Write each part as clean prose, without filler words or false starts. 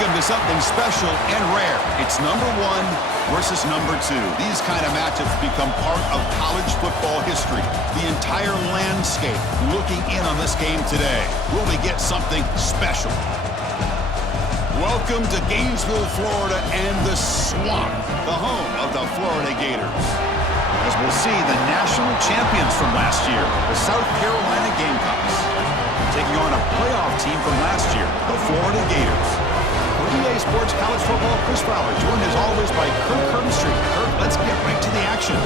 Welcome to something special and rare. It's number 1 versus number 2. These kind of matchups become part of college football history. The entire landscape looking in on this game today. Will we get something special? Welcome to Gainesville, Florida, and the Swamp, the home of the Florida Gators. As we'll see, the national champions from last year, the South Carolina Gamecocks, taking on a playoff team from last year, the Florida Gators. For EA Sports College Football, Chris Fowler, joined as always by Kirk Herbstreit. Kirk, let's get right to the action.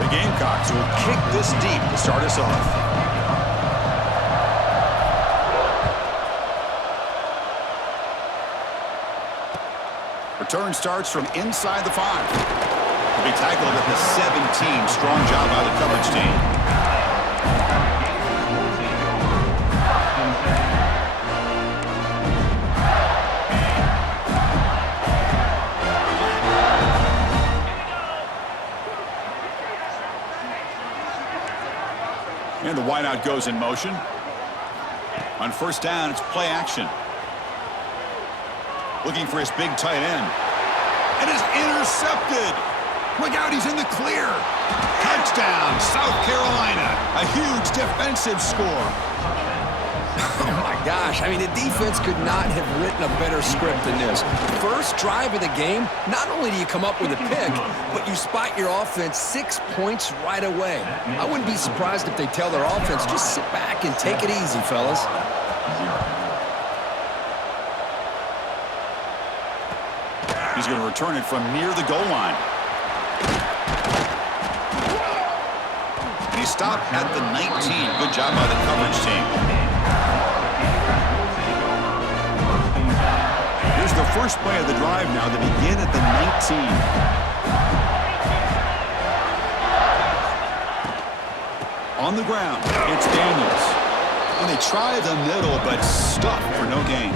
The Gamecocks will kick this deep to start us off. Return starts from inside the 5. He'll be tackled at the 17. Strong job by the coverage team. And the wideout goes in motion. On first down, it's play action. Looking for his big tight end. And is intercepted. Look out, he's in the clear. Touchdown, South Carolina. A huge defensive score. Oh, my gosh. I mean, the defense could not have written a better script than this. First drive of the game, not only do you come up with a pick, but you spot your offense 6 points right away. I wouldn't be surprised if they tell their offense, just sit back and take it easy, fellas. He's going to return it from near the goal line. And he stopped at the 19. Good job by the coverage team. Here's the first play of the drive now to begin at the 19. On the ground, it's Daniels. And they try the middle, but stuck for no gain.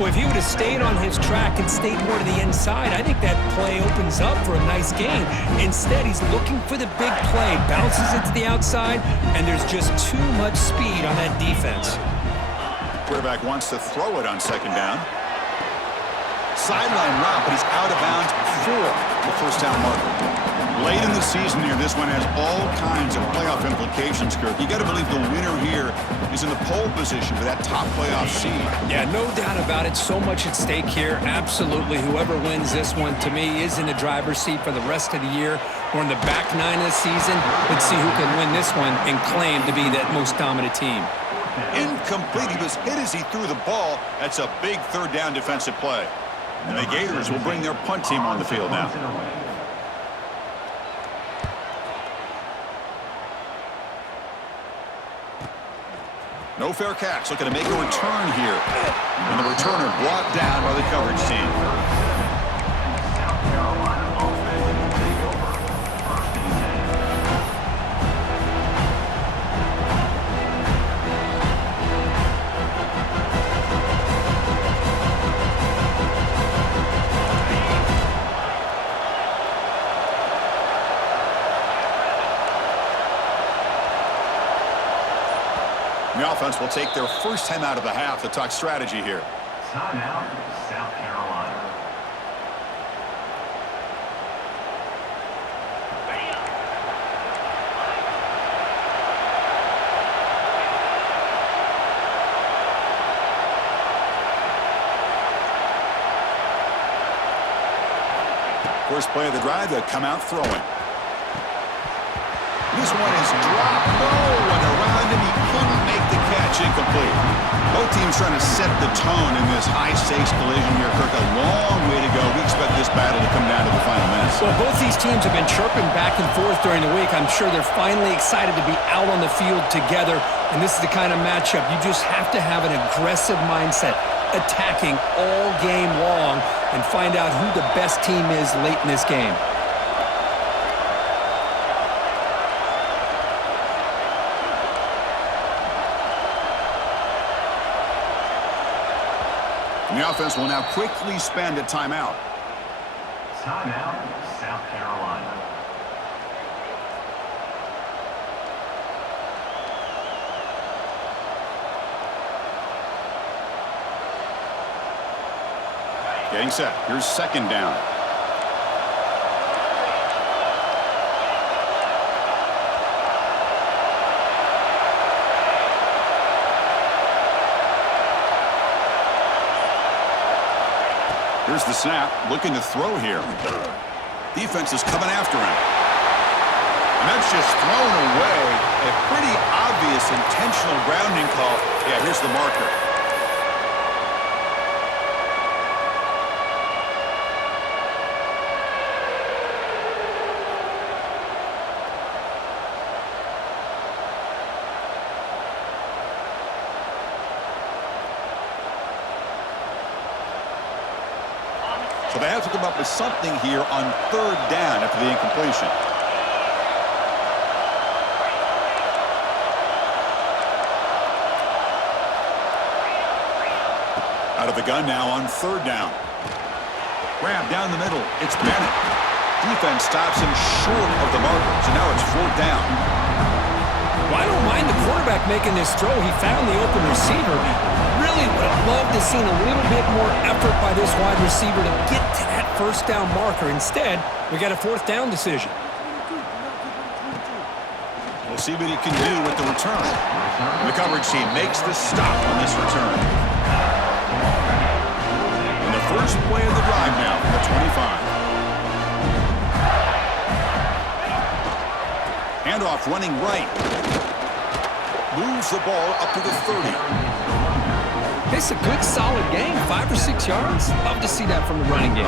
Well, if he would have stayed on his track and stayed more to the inside, I think that play opens up for a nice game. Instead, he's looking for the big play, bounces it to the outside, and there's just too much speed on that defense. Quarterback wants to throw it on second down. Sideline route, but he's out of bounds for the first down marker. Late in the season here, this one has all kinds of playoff implications, Kirk. You got to believe the winner here is in the pole position for that top playoff seed. Yeah, no doubt about it. So much at stake here. Absolutely. Whoever wins this one, to me, is in the driver's seat for the rest of the year. We're in the back 9 of the season. Let's see who can win this one and claim to be that most dominant team. Incomplete. He was hit as he threw the ball. That's a big third down defensive play. And the Gators will bring their punt team on the field now. No fair catch. Looking to make a return here. And the returner brought down by the coverage team. The offense will take their first time out of the half to talk strategy here. Timeout, South Carolina. First play of the drive, they'll come out throwing. This one is dropped. No one around him. He couldn't make the catch. Incomplete. Both teams trying to set the tone in this high-stakes collision here, Kirk. A long way to go. We expect this battle to come down to the final minutes. Well, both these teams have been chirping back and forth during the week. I'm sure they're finally excited to be out on the field together. And this is the kind of matchup you just have to have an aggressive mindset, attacking all game long, and find out who the best team is late in this game. And the offense will now quickly spend a timeout. Timeout, South Carolina. Getting set. Here's second down. Here's the snap. Looking to throw here. Defense is coming after him. And that's just thrown away. A pretty obvious intentional grounding call. Yeah, here's the marker. So they have to come up with something here on third down after the incompletion. Out of the gun now on third down. Grab down the middle. It's Bennett. Defense stops him short of the marker. So now it's fourth down. Well, I don't mind the quarterback making this throw. He found the open receiver. Really would have loved to seen a little bit more effort by this wide receiver to get to that first down marker. Instead, we got a fourth down decision. We'll see what he can do with the return. The coverage team makes the stop on this return. And the first play of the drive now from the 25. Handoff running right. Moves the ball up to the 30. It's a good, solid game. 5 or 6 yards. Love to see that from the running game.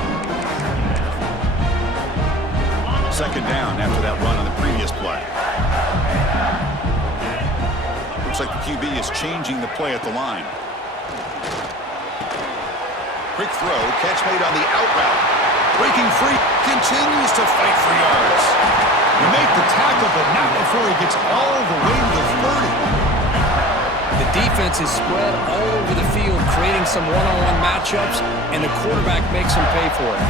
Second down after that run on the previous play. Looks like the QB is changing the play at the line. Quick throw, catch made on the out route. Breaking free, continues to fight for yards. You make the tackle, but not before he gets all the way to the 30. The defense is spread all over the field, creating some one-on-one matchups, and the quarterback makes them pay for it.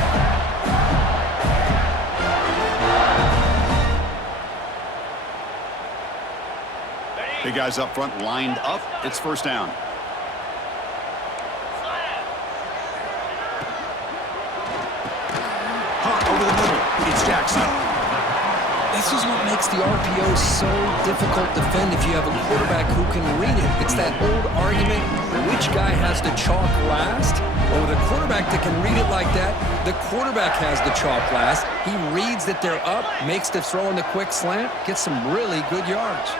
Big guys up front lined up. It's first down. Hot over the middle. It's Jackson. This is what makes the RPO so difficult to defend if you have a quarterback who can read it. It's that old argument, which guy has the chalk last? Well, with a quarterback that can read it like that, the quarterback has the chalk last. He reads that they're up, makes the throw in the quick slant, gets some really good yards.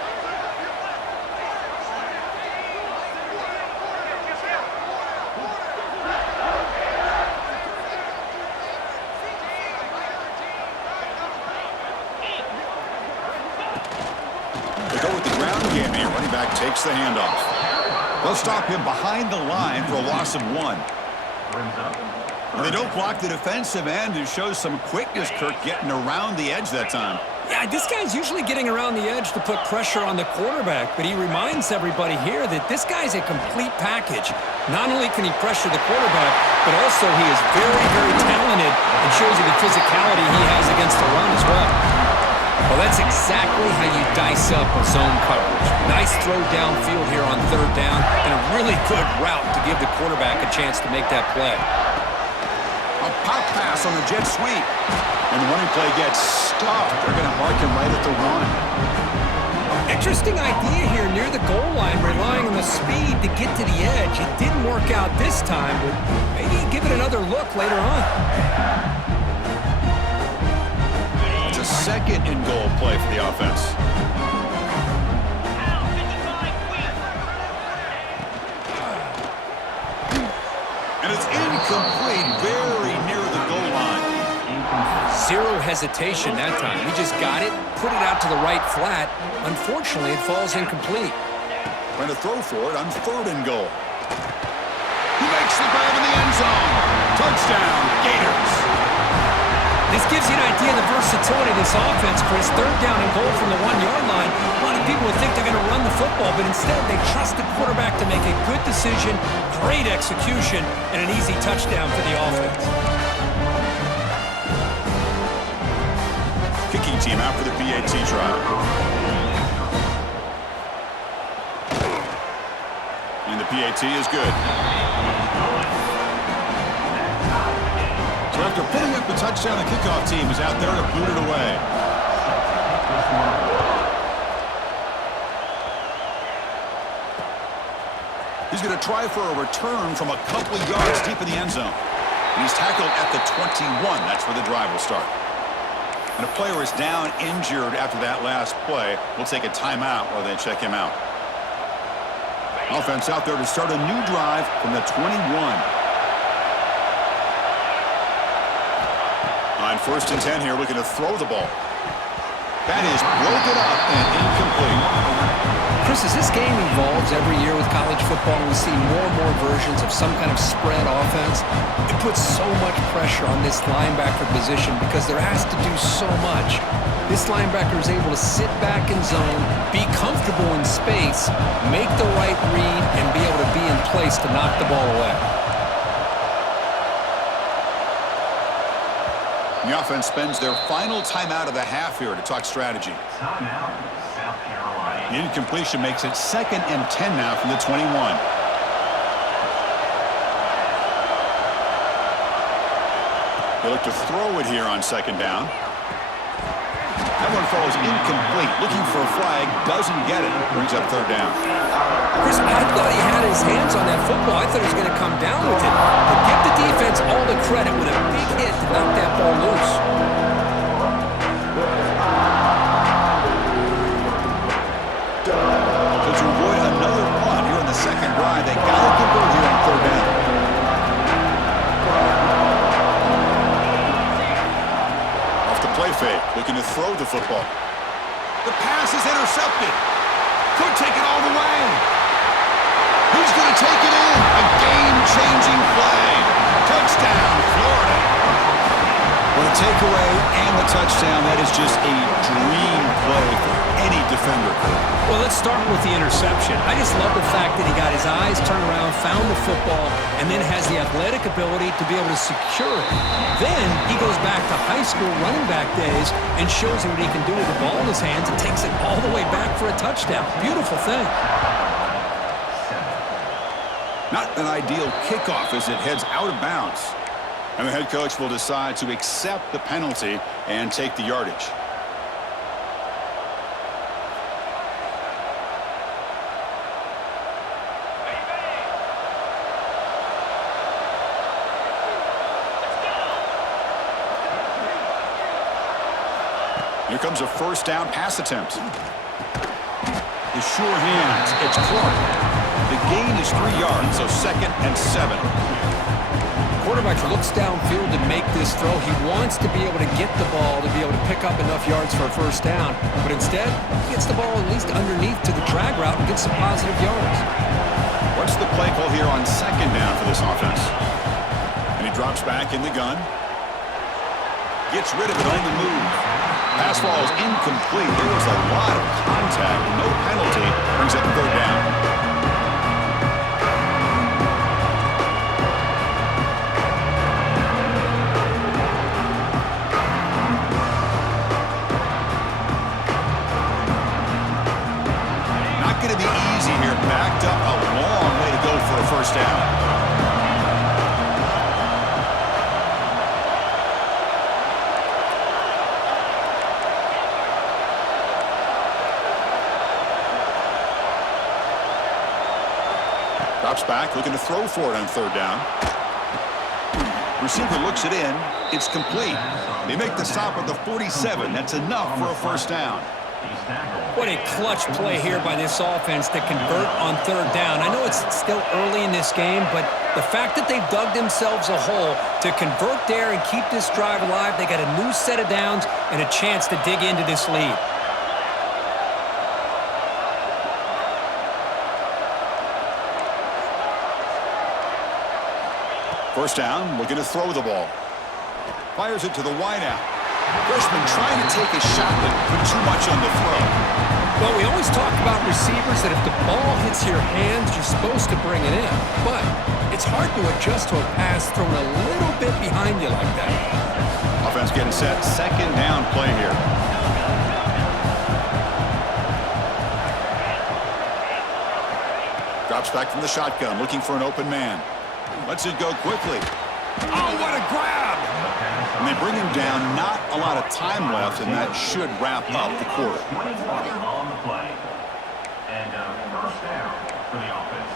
Takes the handoff. They'll stop him behind the line for a loss of 1. And they don't block the defensive end, who shows some quickness, Kirk, getting around the edge that time. Yeah, this guy's usually getting around the edge to put pressure on the quarterback, but he reminds everybody here that this guy's a complete package. Not only can he pressure the quarterback, but also he is very, very talented and shows you the physicality he has against the run as well. Well, that's exactly how you dice up a zone coverage. Nice throw downfield here on third down, and a really good route to give the quarterback a chance to make that play. A pop pass on the jet sweep. And the running play gets stopped. They're going to mark him right at the 1. Interesting idea here near the goal line, relying on the speed to get to the edge. It didn't work out this time, but maybe give it another look later on. A second and goal play for the offense. And it's incomplete, very near the goal line. Zero hesitation that time. He just got it, put it out to the right flat. Unfortunately, it falls incomplete. Trying to throw for it on third and goal. He makes the grab in the end zone. Touchdown, Gators. This gives you an idea of the versatility of this offense, Chris. Third down and goal from the 1-yard line. A lot of lot of people would think they're going to run the football, but instead they trust the quarterback to make a good decision, great execution, and an easy touchdown for the offense. Kicking team out for the PAT trial. And the PAT is good. So after putting up the touchdown, the kickoff team is out there to boot it away. He's going to try for a return from a couple of yards deep in the end zone. And he's tackled at the 21. That's where the drive will start. And a player is down injured after that last play. We'll take a timeout while they check him out. Offense out there to start a new drive from the 21. On 1st and 10 here, looking to throw the ball. That is broken up and incomplete. Chris, as this game evolves every year with college football, we see more and more versions of some kind of spread offense. It puts so much pressure on this linebacker position because they're asked to do so much. This linebacker is able to sit back in zone, be comfortable in space, make the right read, and be able to be in place to knock the ball away. The offense spends their final timeout of the half here to talk strategy. Timeout, South Carolina. The incompletion makes it 2nd and 10 now from the 21. They look to throw it here on 2nd down. That one falls incomplete. Looking for a flag, doesn't get it. Brings up 3rd down. Chris, I thought he had his hands on that football. I thought he was going to come down with it. But give the defense all the credit with a big hit to knock that ball loose. So to avoid another punt here on the 2nd drive, they got to convert here on 3rd down. Off the play fake, looking to throw the football. The pass is intercepted. Could take it all the way. He's going to take it in. A game-changing play. Touchdown, Florida. With a takeaway and the touchdown, that is just a dream play for any defender. Well, let's start with the interception. I just love the fact that he got his eyes turned around, found the football, and then has the athletic ability to be able to secure it. Then he goes back to high school running back days and shows him what he can do with the ball in his hands and takes it all the way back for a touchdown. Beautiful thing. Not an ideal kickoff as it heads out of bounds. And the head coach will decide to accept the penalty and take the yardage. Here comes a 1st down pass attempt. The sure hands. It's Clark. The gain is 3 yards, so 2nd and 7. Quarterback looks downfield to make this throw. He wants to be able to get the ball to be able to pick up enough yards for a 1st down. But instead, he gets the ball at least underneath to the drag route and gets some positive yards. What's the play call here on 2nd down for this offense? And he drops back in the gun. Gets rid of it on the move. Pass falls incomplete. There was a lot of contact. No penalty. Brings up 3rd down. Going to be easy here. Backed up a long way to go for a 1st down. Drops back, looking to throw for it on 3rd down. Receiver looks it in. It's complete. They make the stop at the 47. That's enough for a 1st down. What a clutch play here by this offense to convert on 3rd down. I know it's still early in this game, but the fact that they've dug themselves a hole to convert there and keep this drive alive, they got a new set of downs and a chance to dig into this lead. First down, looking to throw the ball. Fires it to the wideout. Freshman trying to take a shot, but put too much on the throw. Well, we always talk about receivers that if the ball hits your hands, you're supposed to bring it in. But it's hard to adjust to a pass thrown a little bit behind you like that. Offense getting set. Second down play here. Drops back from the shotgun, looking for an open man. Lets it go quickly. Oh, what a grab! And they bring him down. Not a lot of time left, and that should wrap up the quarter. 21 on the play. And first down for the offense.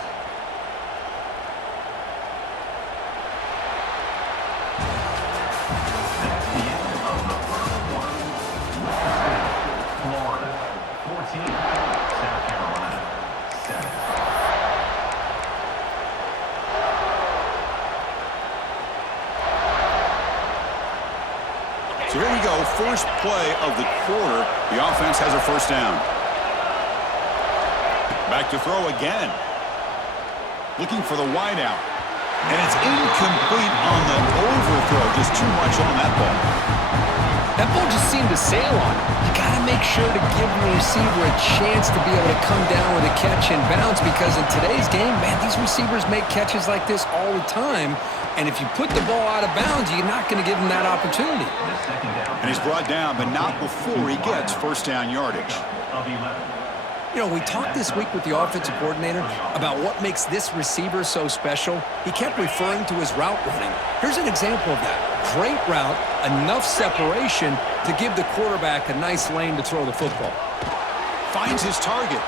That's the end of the first quarter. Florida 14, South Carolina 7. So here we go, first play of the quarter. The offense has a first down. Back to throw again. Looking for the wide out. And it's incomplete on the overthrow. Just too much on that ball. That ball just seemed to sail on it. You got to make sure to give your receiver a chance to be able to come down with a catch and bounce, because in today's game, man, these receivers make catches like this all the time. And if you put the ball out of bounds, you're not going to give him that opportunity. And he's brought down, but not before he gets first down yardage. You know, we talked this week with the offensive coordinator about what makes this receiver so special. He kept referring to his route running. Here's an example of that. Great route, enough separation to give the quarterback a nice lane to throw the football. Finds his target.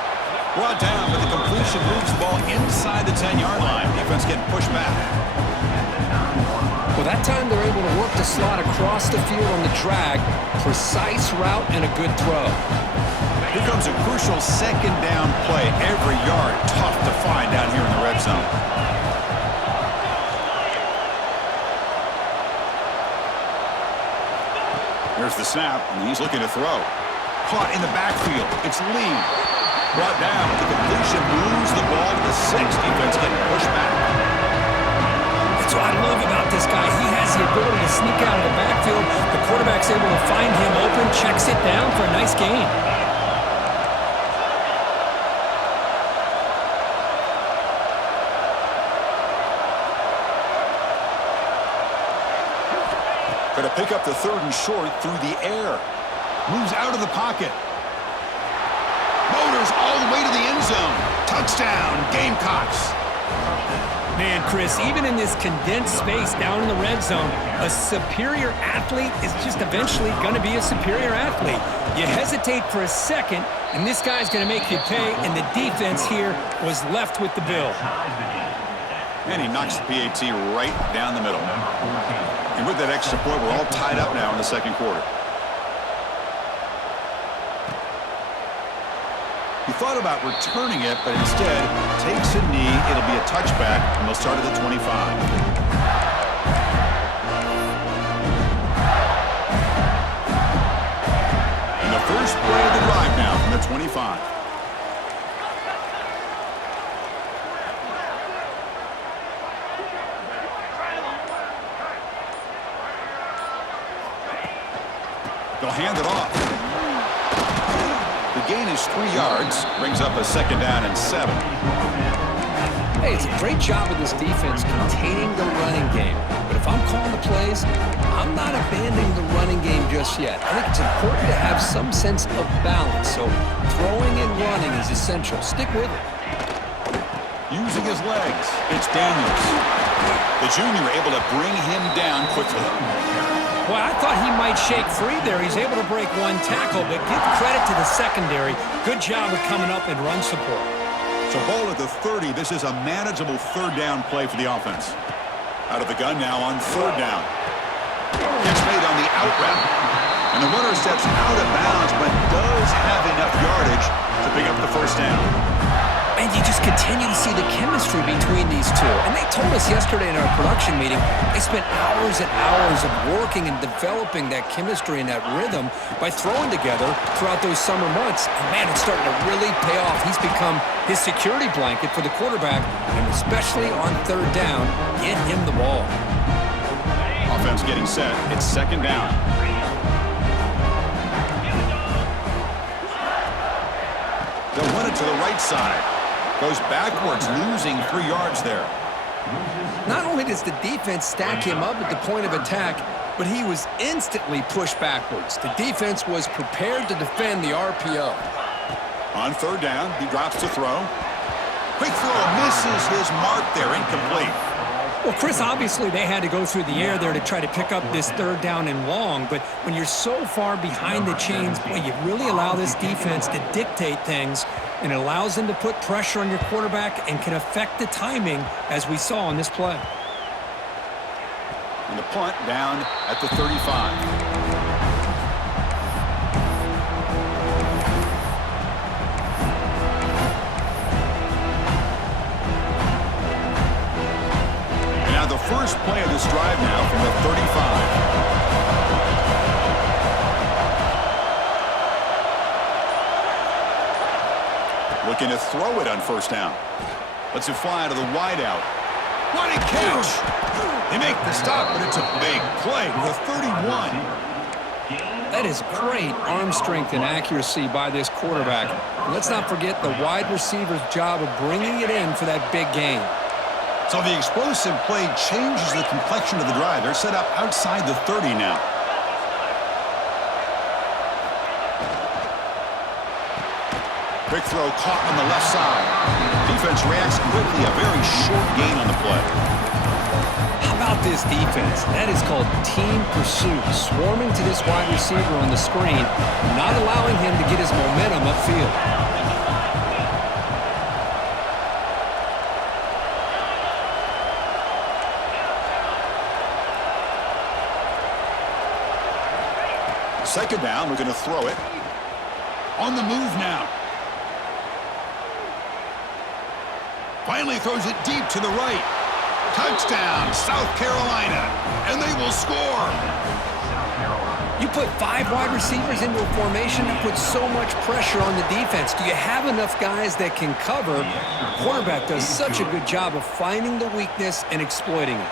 Brought down, but the completion moves the ball inside the 10-yard line. Defense getting pushed back. Well, that time they're able to work the slot across the field on the drag. Precise route and a good throw. Here comes a crucial second down play. Every yard tough to find down here in the red zone. Here's the snap, and he's looking to throw. Caught in the backfield. It's Lee. Brought down. The completion moves the ball to the 6. Defense getting pushed back. That's what I love about this guy. He has the ability to sneak out of the backfield. The quarterback's able to find him open, checks it down for a nice gain. Going to pick up the third and short through the air. Moves out of the pocket. Motors all the way to the end zone. Touchdown, Gamecocks. Man, Chris, even in this condensed space down in the red zone, a superior athlete is just eventually going to be a superior athlete. You hesitate for a second, and this guy's going to make you pay, and the defense here was left with the bill. And he knocks the PAT right down the middle. And with that extra point, we're all tied up now in the second quarter. He thought about returning it, but instead takes a knee. It'll be a touchback, and they'll start at the 25. And the first play of the drive now from the 25. They'll hand it off. The gain is 3 yards, brings up a second down and 7. Hey, it's a great job of this defense containing the running game. But if I'm calling the plays, I'm not abandoning the running game just yet. I think it's important to have some sense of balance. So throwing and running is essential. Stick with it. Using his legs, it's Daniels. The junior able to bring him down quickly. Well, I thought he might shake free there. He's able to break one tackle, but give credit to the secondary. Good job of coming up and run support. So ball at the 30. This is a manageable third down play for the offense. Out of the gun now on third down. Catch made on the out route. And the runner steps out of bounds, but does have enough yardage to pick up the first down. And you just continue to see the chemistry between these two. And they told us yesterday in our production meeting, they spent hours and hours of working and developing that chemistry and that rhythm by throwing together throughout those summer months. And man, it's starting to really pay off. He's become his security blanket for the quarterback, and especially on third down, get him the ball. Offense getting set. It's second down. They'll run it to the right side. Goes backwards, losing 3 yards there. Not only does the defense stack him up at the point of attack, but he was instantly pushed backwards. The defense was prepared to defend the RPO. On 3rd down, he drops to throw. Quick throw, misses his mark there, incomplete. Well, Chris, obviously they had to go through the air there to try to pick up this 3rd down and long, but when you're so far behind the chains, boy, you really allow this defense to dictate things, and it allows them to put pressure on your quarterback and can affect the timing, as we saw on this play. And the punt down at the 35. First play of this drive now from the 35. Looking to throw it on 1st down. Lets it fly to the wideout. What a catch! They make the stop, but it's a big play with a 31. That is great arm strength and accuracy by this quarterback. And let's not forget the wide receiver's job of bringing it in for that big gain. So the explosive play changes the complexion of the drive. They're set up outside the 30 now. Quick throw caught on the left side. Defense reacts quickly. A very short gain on the play. How about this defense? That is called team pursuit. Swarming to this wide receiver on the screen, not allowing him to get his momentum upfield. Second down, we're going to throw it. On the move now. Finally throws it deep to the right. Touchdown, South Carolina. And they will score. You put 5 wide receivers into a formation that puts so much pressure on the defense. Do you have enough guys that can cover? The quarterback does such a good job of finding the weakness and exploiting it.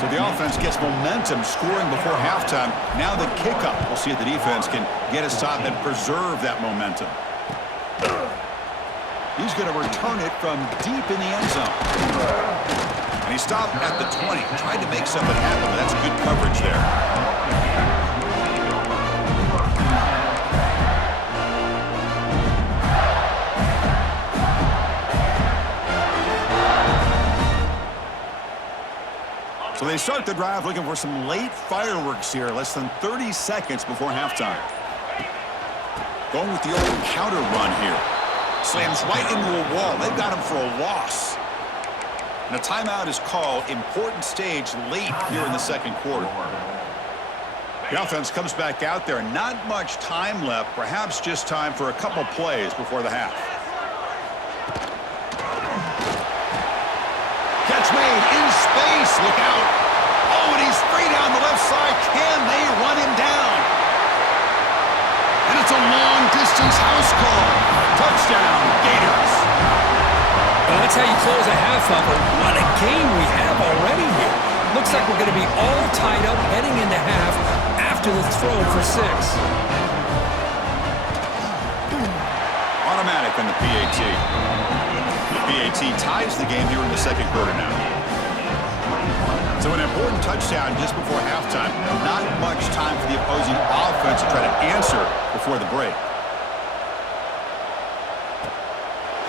So the offense gets momentum, scoring before halftime. Now the kickoff. We'll see if the defense can get a stop and preserve that momentum. He's going to return it from deep in the end zone. And he stopped at the 20. Tried to make something happen, but that's good coverage there. So they start the drive looking for some late fireworks here, less than 30 seconds before halftime. Going with the old counter run here. Slams right into a wall. They've got him for a loss. And a timeout is called. Important stage late here in the 2nd quarter. The offense comes back out there. Not much time left. Perhaps just time for a couple plays before the half. Catch made in space. Look out. Oh, and he's free down the left side. Can they run him down? And it's a long-distance house call. Touchdown, Gators. Well, that's how you close a half up. But what a game we have already here. Looks like we're going to be all tied up heading into half after the throw for 6. Automatic on the PAT. The PAT ties the game here in the 2nd quarter now. So an important touchdown just before halftime. Not much time for the opposing offense to try to answer before the break.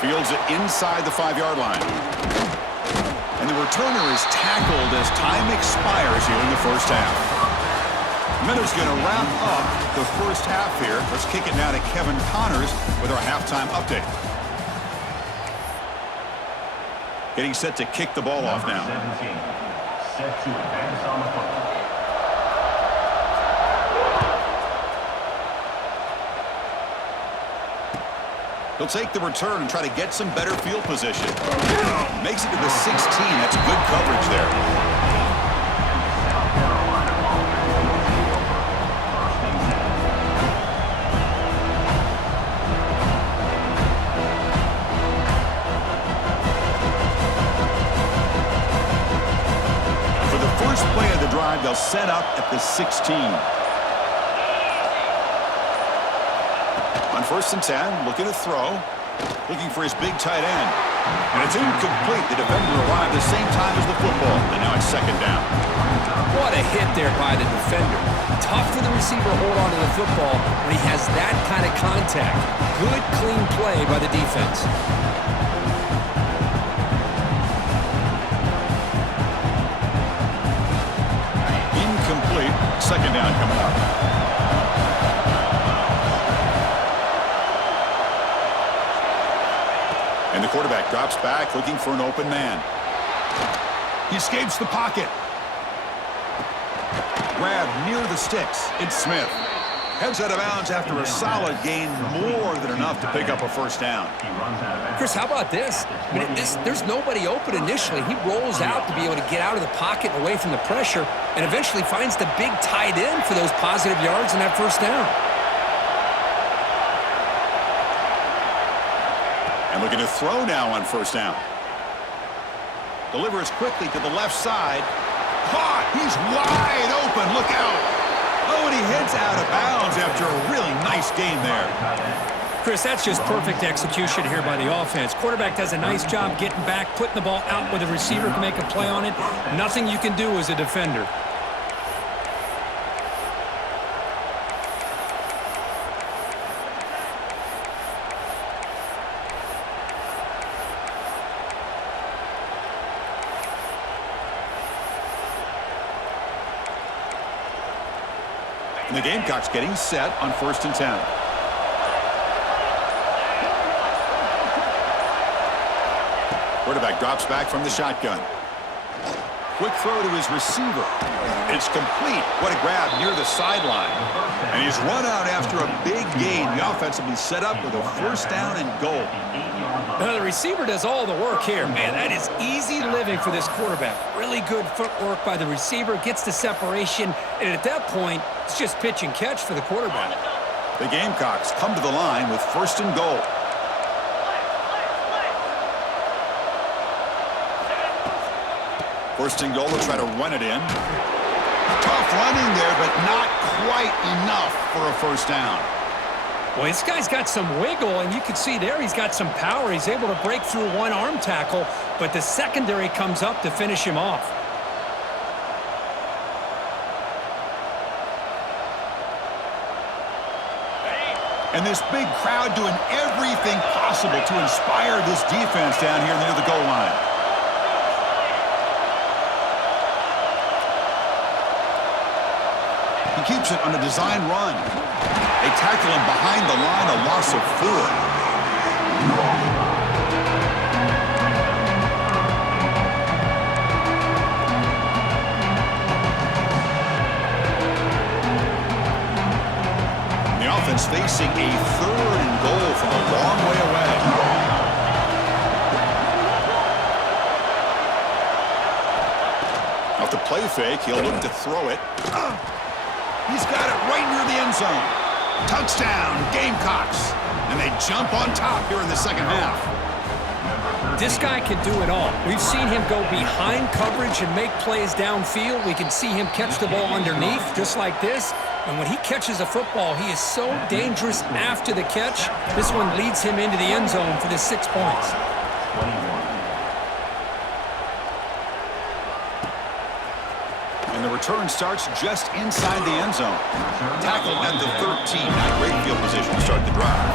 Fields it inside the 5-yard line. And the returner is tackled as time expires here in the 1st half. Miller's going to wrap up the 1st half here. Let's kick it now to Kevin Connors with our halftime update. Getting set to kick the ball off now. 17, set to advance on the football. He'll take the return and try to get some better field position. Makes it to the 16. That's good coverage there. For the first play of the drive, they'll set up at the 16. On 1st and 10, looking to throw. Looking for his big tight end. And it's incomplete. The defender arrived the same time as the football. And now it's second down. What a hit there by the defender. Tough for the receiver to hold on to the football when he has that kind of contact. Good, clean play by the defense. Incomplete. Second down coming up. And the quarterback drops back, looking for an open man. He escapes the pocket. Grab near the sticks. It's Smith. Heads out of bounds after a solid gain, more than enough to pick up a first down. Chris, how about this? I mean, there's nobody open initially. He rolls out to be able to get out of the pocket and away from the pressure, and eventually finds the big tight end for those positive yards and that first down. And looking to throw now on first down. Delivers quickly to the left side. Caught! He's wide open. Look out! Oh, and he heads out of bounds after a really nice game there. Chris, that's just perfect execution here by the offense. Quarterback does a nice job getting back, putting the ball out where the receiver can make a play on it. Nothing you can do as a defender. And the Gamecocks getting set on 1st and 10. Quarterback drops back from the shotgun. Quick throw to his receiver. It's complete. What a grab near the sideline. And he's run out after a big gain. The offense will be set up with a first down and goal. The receiver does all the work here, man. That is easy living for this quarterback. Really good footwork by the receiver, gets the separation, and at that point, it's just pitch and catch for the quarterback. The Gamecocks come to the line with 1st and goal. First and goal, they'll try to run it in. Tough running there, but not quite enough for a first down. Well, this guy's got some wiggle, and you can see there he's got some power. He's able to break through one arm tackle, but the secondary comes up to finish him off. And this big crowd doing everything possible to inspire this defense down here near the goal line. He keeps it on a design run. They tackle him behind the line, a loss of 4. The offense facing a 3rd and goal from a long way away. Off the play fake, he'll look to throw it. He's got it right near the end zone. Touchdown, Gamecocks. And they jump on top here in the second half. This guy can do it all. We've seen him go behind coverage and make plays downfield. We can see him catch the ball underneath, just like this. And when he catches a football, he is so dangerous after the catch. This one leads him into the end zone for the 6 points. And the return starts just inside the end zone. Tackled at the 13. Not great field position to start the drive.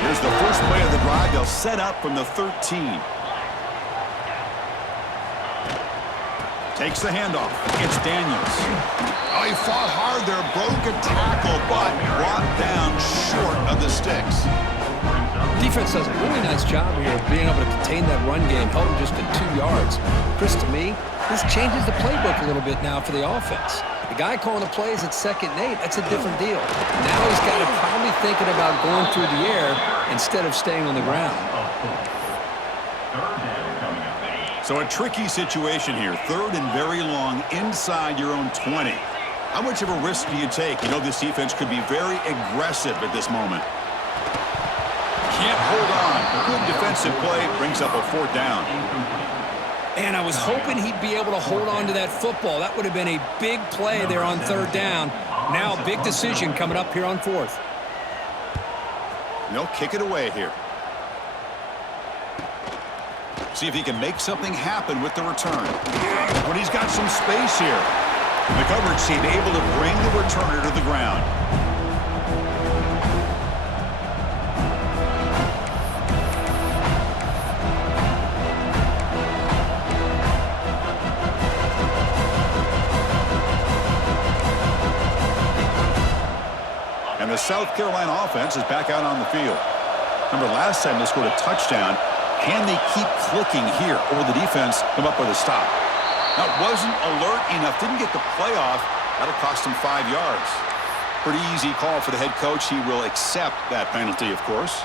Here's the first play of the drive. They'll set up from the 13. Takes the handoff. It's Daniels. Oh, he fought hard there. Broke a tackle, but brought down short of the sticks. Defense does a really nice job here of being able to contain that run game, held him just to 2 yards. Chris, to me, this changes the playbook a little bit now for the offense. The guy calling the plays at 2nd and 8, that's a different deal. Now he's got to probably thinking about going through the air instead of staying on the ground. So a tricky situation here. 3rd and very long inside your own 20. How much of a risk do you take? You know this defense could be very aggressive at this moment. Can't hold on. Good defensive play brings up a 4th down. And I was hoping he'd be able to hold on to that football. That would have been a big play there on third down. Now a big decision coming up here on fourth. And they'll kick it away here. See if he can make something happen with the return. But he's got some space here. The coverage team able to bring the returner to the ground. And the South Carolina offense is back out on the field. Remember, last time they scored a touchdown. Can they keep clicking here, or will the defense come up with a stop? Now, it wasn't alert enough. Didn't get the play off. That'll cost him 5 yards. Pretty easy call for the head coach. He will accept that penalty, of course.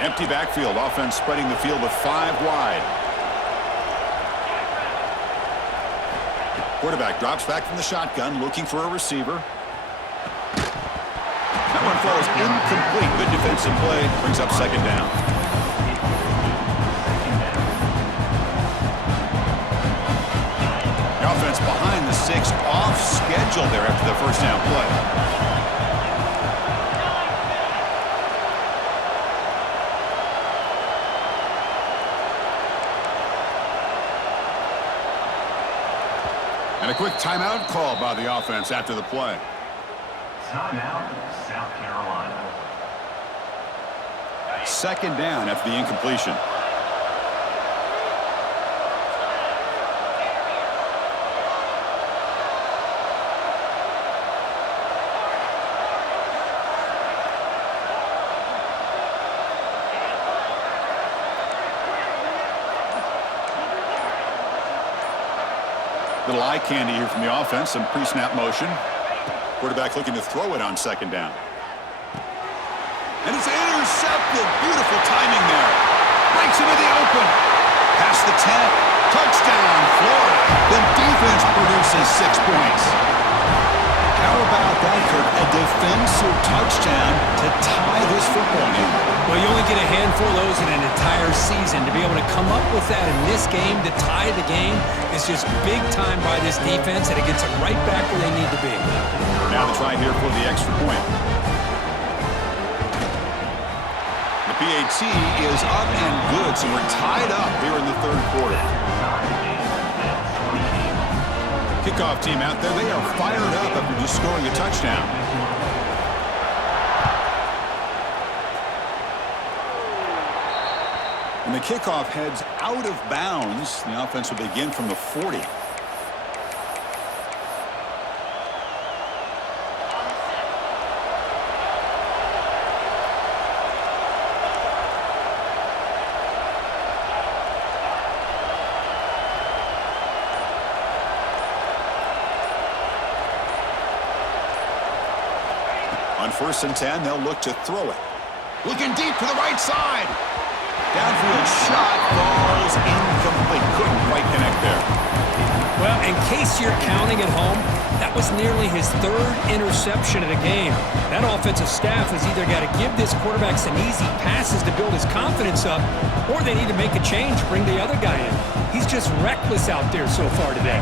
Empty backfield. Offense spreading the field with 5 wide. Quarterback drops back from the shotgun, looking for a receiver. That one falls incomplete. Good defensive play. Brings up second down. The offense behind the 6, off schedule there after the first down play. And a quick timeout call by the offense after the play. Timeout, South Carolina. Second down after the incompletion. Little eye candy here from the offense. Some pre-snap motion. Quarterback looking to throw it on second down. And it's intercepted. Beautiful timing there. Breaks into the open. Past the 10. Touchdown, Florida. The defense produces 6 points. How about that, Kirk? A defensive touchdown to tie this football game. Well, you only get a handful of those in an entire season. To be able to come up with that in this game, to tie the game, is just big time by this defense, and it gets them right back where they need to be. Now the try here for the extra point. The PAT is up and good, so we're tied up here in the third quarter. Kickoff team out there, they are fired up after just scoring a touchdown. And the kickoff heads out of bounds. The offense will begin from the 40. On 1st and 10, they'll look to throw it. Looking deep to the right side. Downfield shot falls incomplete. Couldn't quite connect there. Well, in case you're counting at home, that was nearly his 3rd interception of the game. That offensive staff has either got to give this quarterback some easy passes to build his confidence up, or they need to make a change, bring the other guy in. He's just reckless out there so far today.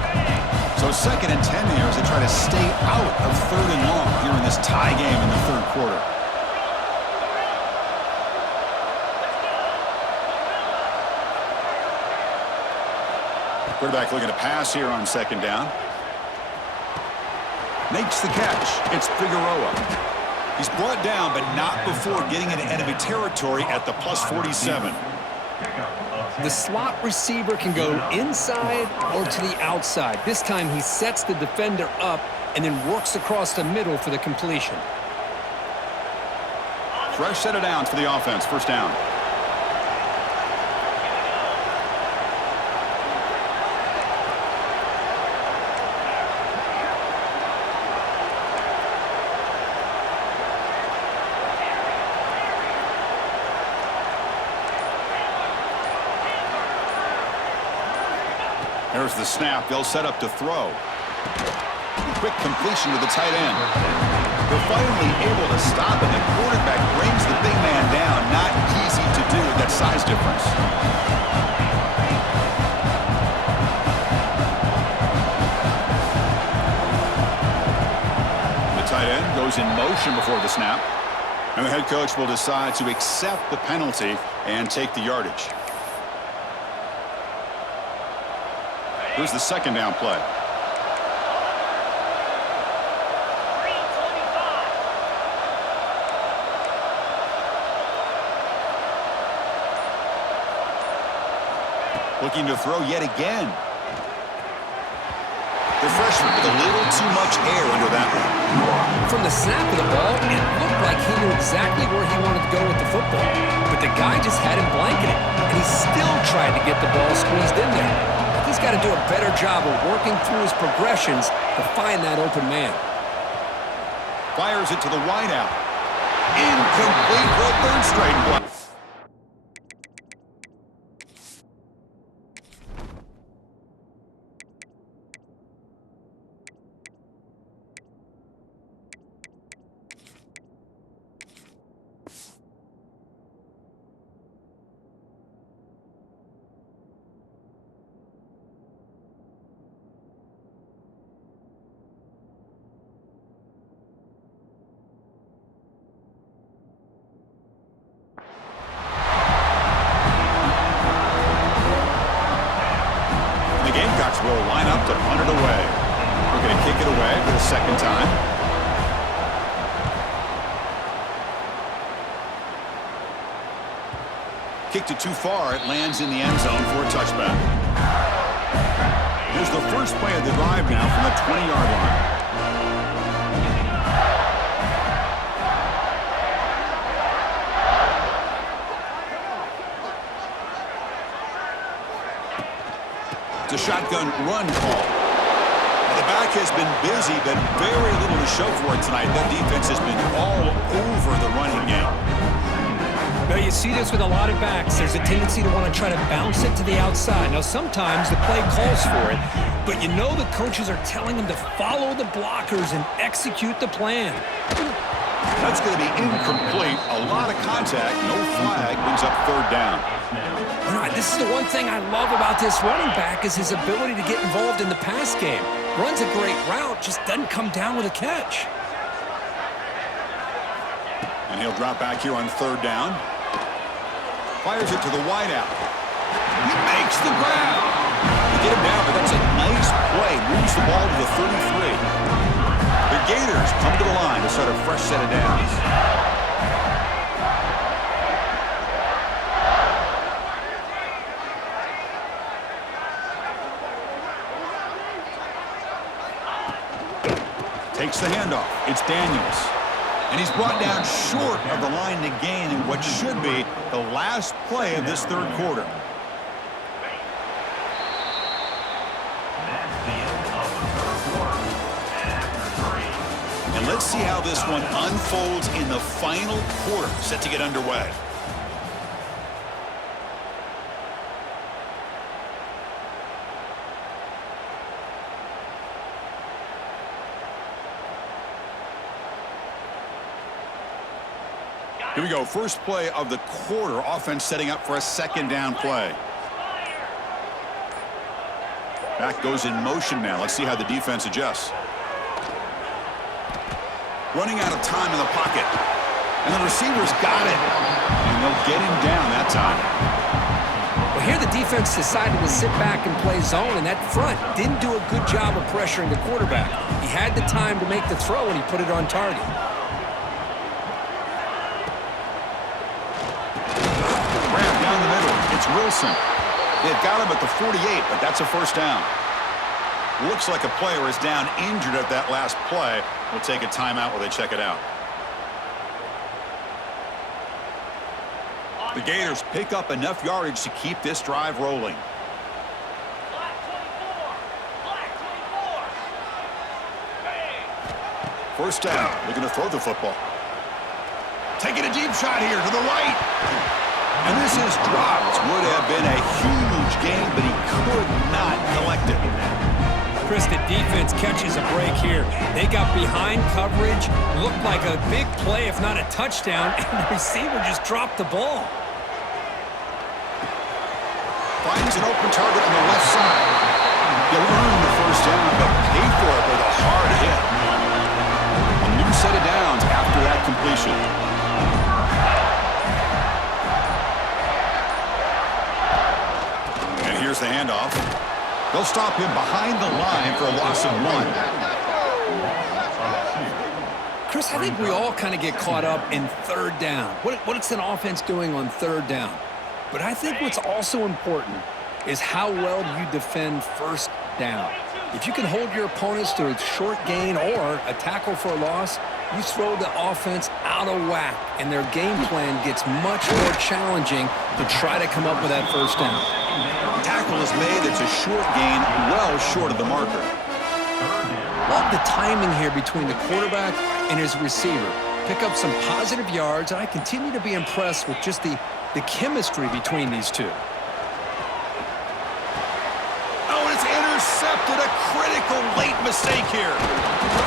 So 2nd and 10 here as they try to stay out of 3rd and long here in this tie game in the third quarter. Quarterback looking to pass here on 2nd down. Makes the catch. It's Figueroa. He's brought down, but not before getting into enemy territory at the +47. The slot receiver can go inside or to the outside. This time he sets the defender up and then works across the middle for the completion. Fresh set of downs for the offense. 1st down. There's the snap. They'll set up to throw. Quick completion to the tight end. They're finally able to stop it. The snap. And the head coach will decide to accept the penalty and take the yardage. Here's the second down play. Looking to throw yet again. The freshman with a little too much air under that one. From the snap of the ball, it looked like he knew exactly where he wanted to go with the football. But the guy just had him blanketed, and he still tried to get the ball squeezed in there. He's got to do a better job of working through his progressions to find that open man. Fires it to the wideout. Incomplete for a third straight play. Will line up to punt it away. We're going to kick it away for the second time. Kicked it too far. It lands in the end zone for a touchback. Here's the first play of the drive now from the 20-yard line. It's a shotgun run call. Now, the back has been busy, but very little to show for it tonight. That defense has been all over the running game. Now, you see this with a lot of backs. There's a tendency to want to try to bounce it to the outside. Now, sometimes the play calls for it, but you know the coaches are telling them to follow the blockers and execute the plan. That's going to be incomplete. A lot of contact. No flag. Brings up third down. All right, this is the one thing I love about this running back is his ability to get involved in the pass game. Runs a great route, just doesn't come down with a catch. And he'll drop back here on third down. Fires it to the wideout. He makes the grab. They get him down, but that's a nice play. Moves the ball to the 33. The Gators come to the line to start a fresh set of downs. Takes the handoff. It's Daniels. And he's brought down short of the line to gain in what should be the last play of this third quarter. That's the end of the third quarter. And after 3. And let's see how this one unfolds in the final quarter, set to get underway. Here we go. First play of the quarter. Offense setting up for a second down play. Back goes in motion now. Let's see how the defense adjusts. Running out of time in the pocket. And the receivers got it. And they'll get him down that time. Well, here the defense decided to sit back and play zone, and that front didn't do a good job of pressuring the quarterback. He had the time to make the throw, and he put it on target. It's Wilson. They've got him at the 48, but that's a first down. Looks like a player is down injured at that last play. We'll take a timeout while they check it out. The Gators pick up enough yardage to keep this drive rolling. First down. Looking to throw the football. Taking a deep shot here to the right. And this is dropped. Would have been a huge gain, but he could not collect it. Chris, the defense catches a break here. They got behind coverage, looked like a big play, if not a touchdown, and the receiver just dropped the ball. Finds an open target on the left side. He'll earn the first down, but pay for it with a hard hit. A new set of downs after that completion. And here's the handoff. They'll stop him behind the line for a loss of 1. Chris, I think we all kind of get caught up in third down. What's an offense doing on third down? But I think what's also important is how well you defend first down. If you can hold your opponents to a short gain or a tackle for a loss, you throw the offense out of whack, and their game plan gets much more challenging to try to come up with that first down. Tackle is made. It's a short gain, well short of the marker. Love the timing here between the quarterback and his receiver. Pick up some positive yards, and I continue to be impressed with just the chemistry between these two. Oh, it's intercepted. A critical late mistake here.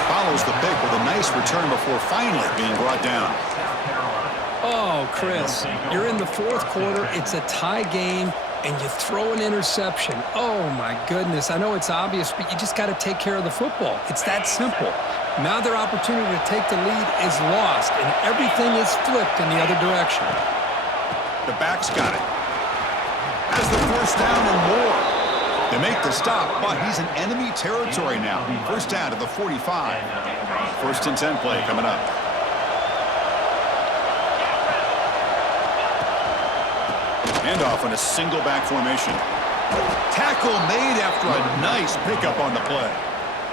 Follows the pick with a nice return before finally being brought down. Oh, Chris, you're in the fourth quarter. It's a tie game, and you throw an interception. Oh, my goodness. I know it's obvious, but you just got to take care of the football. It's that simple. Now their opportunity to take the lead is lost, and everything is flipped in the other direction. The back's got it. Has the first down and more. They make the stop, but he's in enemy territory now. First down to the 45. First and 10 play coming up. Handoff on a single back formation. Tackle made after a nice pickup on the play.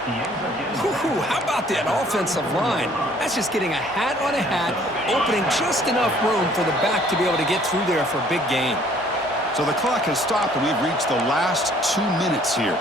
Whew, how about that offensive line? That's just getting a hat on a hat, opening just enough room for the back to be able to get through there for a big gain. So the clock has stopped, and we've reached the last 2 minutes here.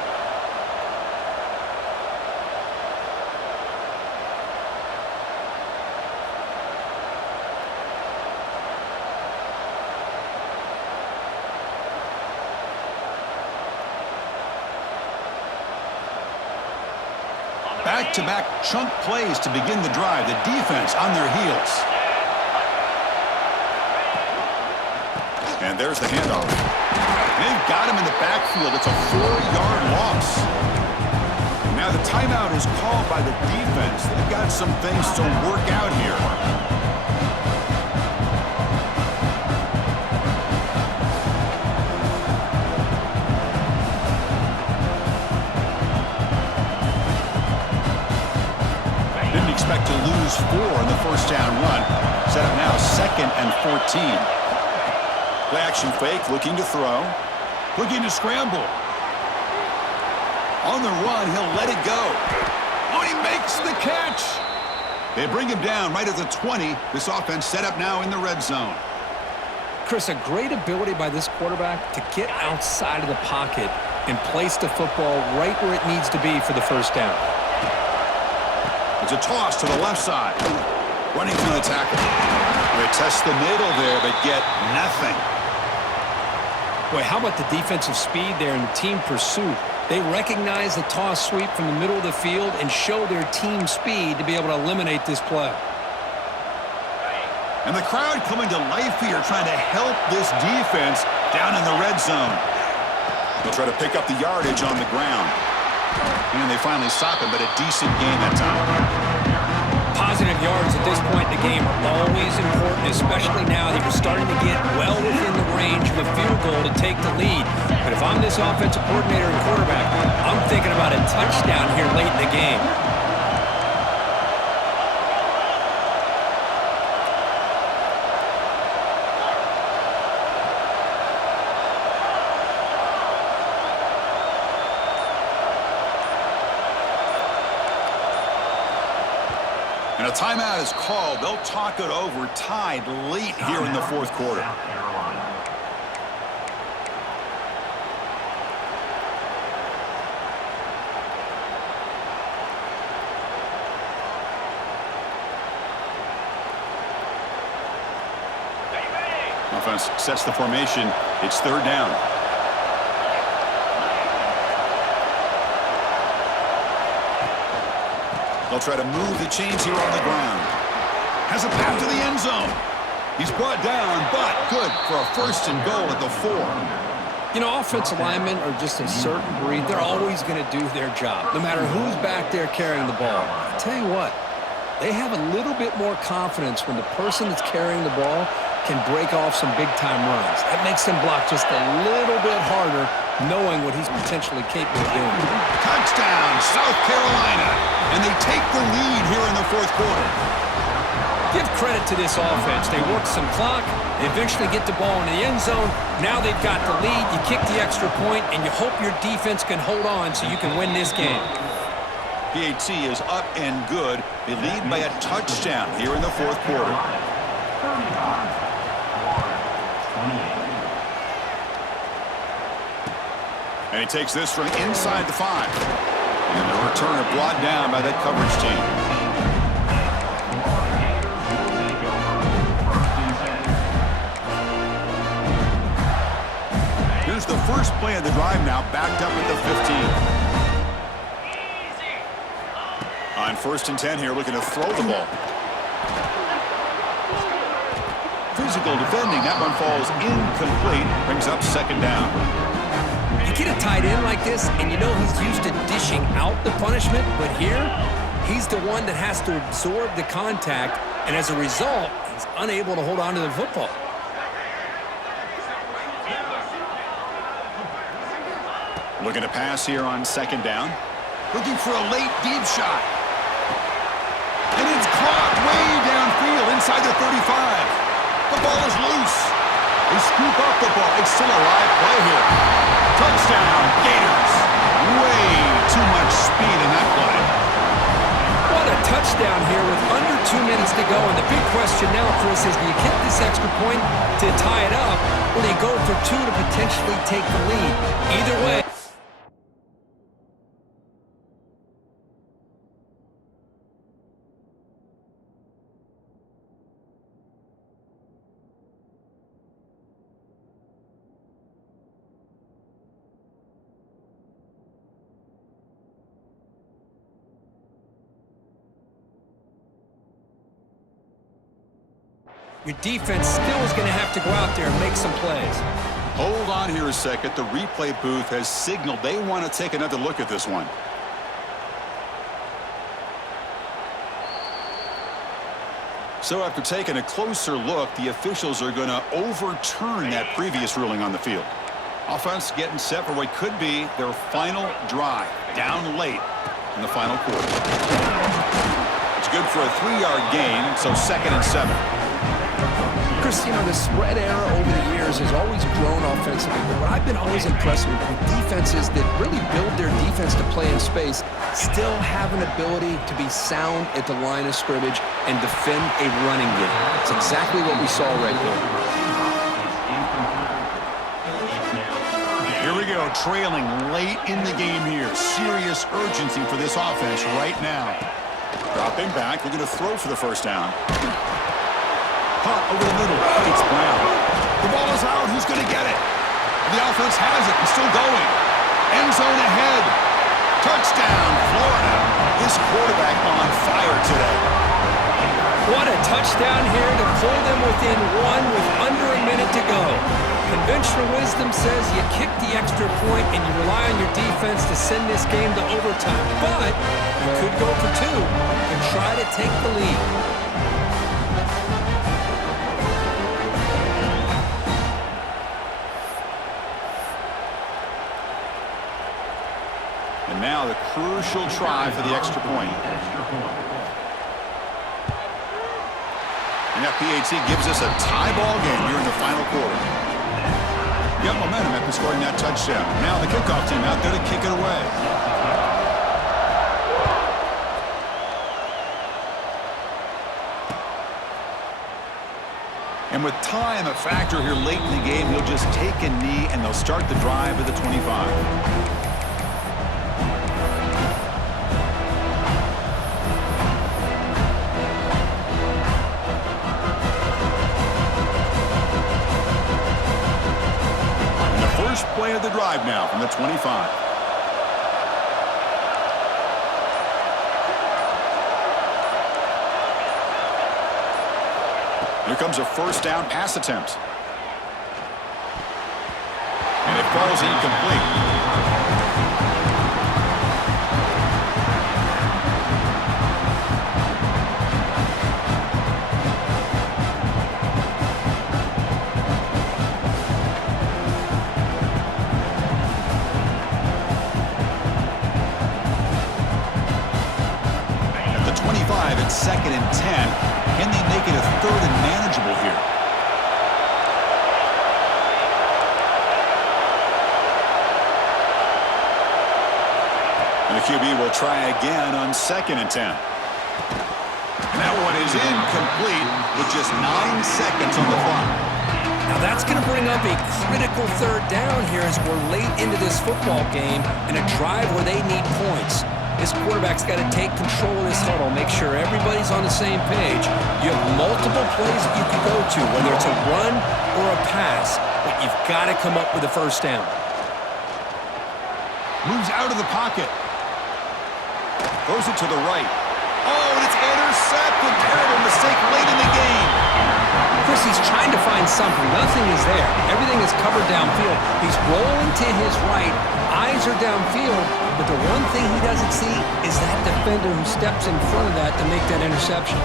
Back-to-back chunk plays to begin the drive. The defense on their heels. And there's the handoff. They've got him in the backfield. It's a 4-yard loss. Now the timeout is called by the defense. They've got some things to work out here. Expect to lose 4 in the first down run. Set up now 2nd and 14. Play action fake, looking to throw. Looking to scramble. On the run, he'll let it go. Oh, he makes the catch. They bring him down right at the 20. This offense set up now in the red zone. Chris, a great ability by this quarterback to get outside of the pocket and place the football right where it needs to be for the first down. It's a toss to the left side. Running through the tackle. They test the middle there, but get nothing. Boy, how about the defensive speed there and the team pursuit? They recognize the toss sweep from the middle of the field and show their team speed to be able to eliminate this play. And the crowd coming to life here, trying to help this defense down in the red zone. They'll try to pick up the yardage on the ground. And they finally stop him, but a decent gain that time. Positive yards at this point in the game are always important, especially now that you're starting to get well within the range of a field goal to take the lead. But if I'm this offensive coordinator and quarterback, I'm thinking about a touchdown here late in the game. And a timeout is called. They'll talk it over, tied late here in the fourth quarter. Offense sets the formation. It's third down. They'll try to move the chains here on the ground. Has a path to the end zone. He's brought down, but good for a first and goal at the 4. You know, offensive linemen are just a certain breed. They're always going to do their job, no matter who's back there carrying the ball. I tell you what, They have a little bit more confidence when the person that's carrying the ball can break off some big-time runs. That makes them block just a little bit harder, knowing what he's potentially capable of doing. Touchdown, South Carolina. And they take the lead here in the fourth quarter. Give credit to this offense. They work some clock. They eventually get the ball in the end zone. Now they've got the lead. You kick the extra point, and you hope your defense can hold on so you can win this game. PAT is up and good. They lead by a touchdown here in the fourth quarter. 35, Florida 28. And he takes this from inside the 5. And the returner brought down by that coverage team. Here's the first play of the drive now, backed up at the 15. On 1st and 10 here, looking to throw the ball. Physical defending, that one falls incomplete, brings up 2nd down. You get a tight end like this, and you know he's used to dishing out the punishment, but here, he's the one that has to absorb the contact, and as a result, he's unable to hold on to the football. Looking to pass here on 2nd down. Looking for a late deep shot. And it's caught way downfield inside the 35. The ball is loose. They scoop up the ball. It's still a live play here. Touchdown, Gators. Way too much speed in that play. What a touchdown here with under 2 minutes to go. And the big question now, Chris, is do you kick this extra point to tie it up, or do you go for 2 to potentially take the lead? Either way. Your defense still is going to have to go out there and make some plays. Hold on here a second. The replay booth has signaled they want to take another look at this one. So after taking a closer look, the officials are going to overturn that previous ruling on the field. Offense getting set for what could be their final drive, down late in the final quarter. It's good for a 3-yard gain, so 2nd and 7. Chris, you know, the spread era over the years has always grown offensively, but what I've been always impressed with defenses that really build their defense to play in space still have an ability to be sound at the line of scrimmage and defend a running game. It's exactly what we saw right there. Here we go, trailing late in the game here. Serious urgency for this offense right now. Dropping back, looking to throw for the 1st down. Punt over the middle. It's Brown. The ball is out. Who's going to get it? The offense has it and still going. End zone ahead. Touchdown, Florida. This quarterback on fire today. What a touchdown here to pull them within 1 with under a minute to go. Conventional wisdom says you kick the extra point and you rely on your defense to send this game to overtime. But you could go for 2 and try to take the lead. And now the crucial try for the extra point. And that PAT gives us a tie ball game here in the final quarter. You have momentum after scoring that touchdown. Now the kickoff team out there to kick it away. And with time a factor here late in the game, he'll just take a knee and they'll start the drive at the 25. First play of the drive now from the 25. Here comes a 1st down pass attempt. And it falls incomplete. and 10. Can they make it a third and manageable here? And the QB will try again on 2nd and 10. And that one is incomplete with just 9 seconds on the clock. Now that's going to bring up a critical third down here as we're late into this football game in a drive where they need points. This quarterback's got to take control of this huddle, make sure everybody's on the same page. You have multiple plays that you can go to, whether it's a run or a pass, but you've got to come up with a first down. Moves out of the pocket. Throws it to the right. Oh, and it's intercepted. Terrible mistake late in the game. Chris, he's trying to find something. Nothing is there. Everything is covered downfield. He's rolling to his right. Eyes are downfield. But the one thing he doesn't see is that defender who steps in front of that to make that interception.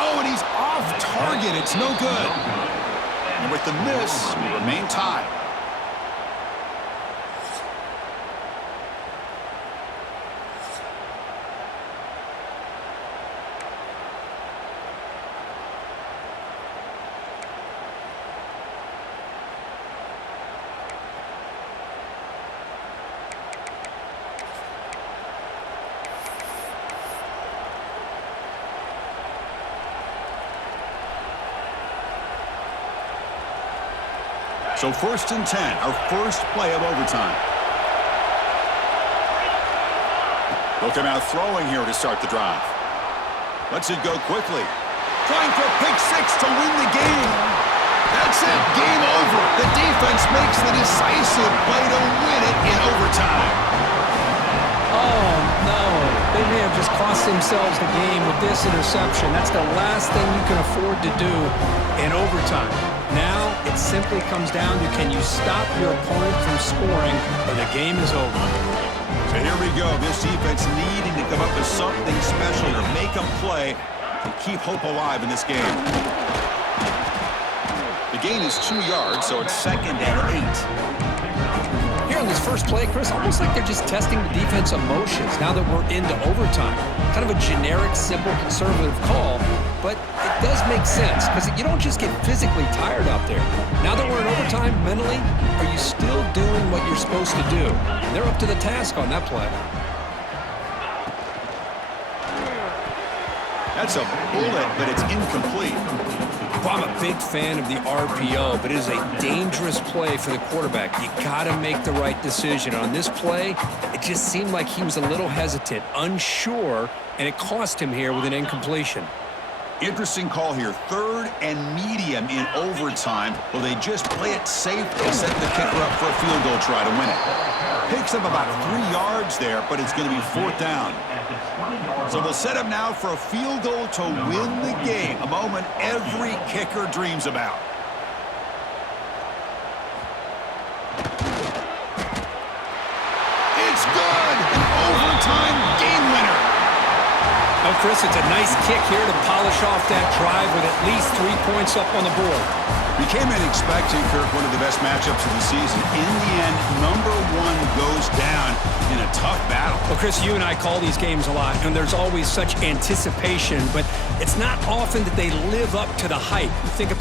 Oh, and he's off target. It's no good. And with the miss, we remain tied. So 1st and 10, our first play of overtime. They'll come out throwing here to start the drive. Lets it go quickly. Trying for a pick six to win the game. That's it. Game over. The defense makes the decisive play to win it in overtime. Oh, no. They may have just cost themselves the game with this interception. That's the last thing you can afford to do in overtime. Now it simply comes down to, can you stop your opponent from scoring or the game is over. So here we go. This defense needing to come up with something special to make them play to keep hope alive in this game. The gain is 2 yards, so it's 2nd and 8. Here on this first play, Chris, almost like they're just testing the defense emotions now that we're into overtime. Kind of a generic, simple, conservative call, but it does make sense because you don't just get physically tired out there. Now that we're in overtime, mentally, are you still doing what you're supposed to do? They're up to the task on that play. That's a bullet, but it's incomplete. Well, I'm a big fan of the RPO, but it is a dangerous play for the quarterback. You got to make the right decision. On this play, it just seemed like he was a little hesitant, unsure, and it cost him here with an incompletion. Interesting call here. 3rd and medium in overtime. Will they just play it safe and set the kicker up for a field goal try to win it? Picks up about 3 yards there, but it's going to be 4th down. So they'll set up now for a field goal to win the game, a moment every kicker dreams about. It's good! An overtime game winner! Oh, Chris, it's a nice kick here to polish off that drive with at least 3 points up on the board. We came in expecting, Kirk, one of the best matchups of the season. In the end, number 1 goes down in a tough battle. Well, Chris, you and I call these games a lot, and there's always such anticipation, but it's not often that they live up to the hype. You think of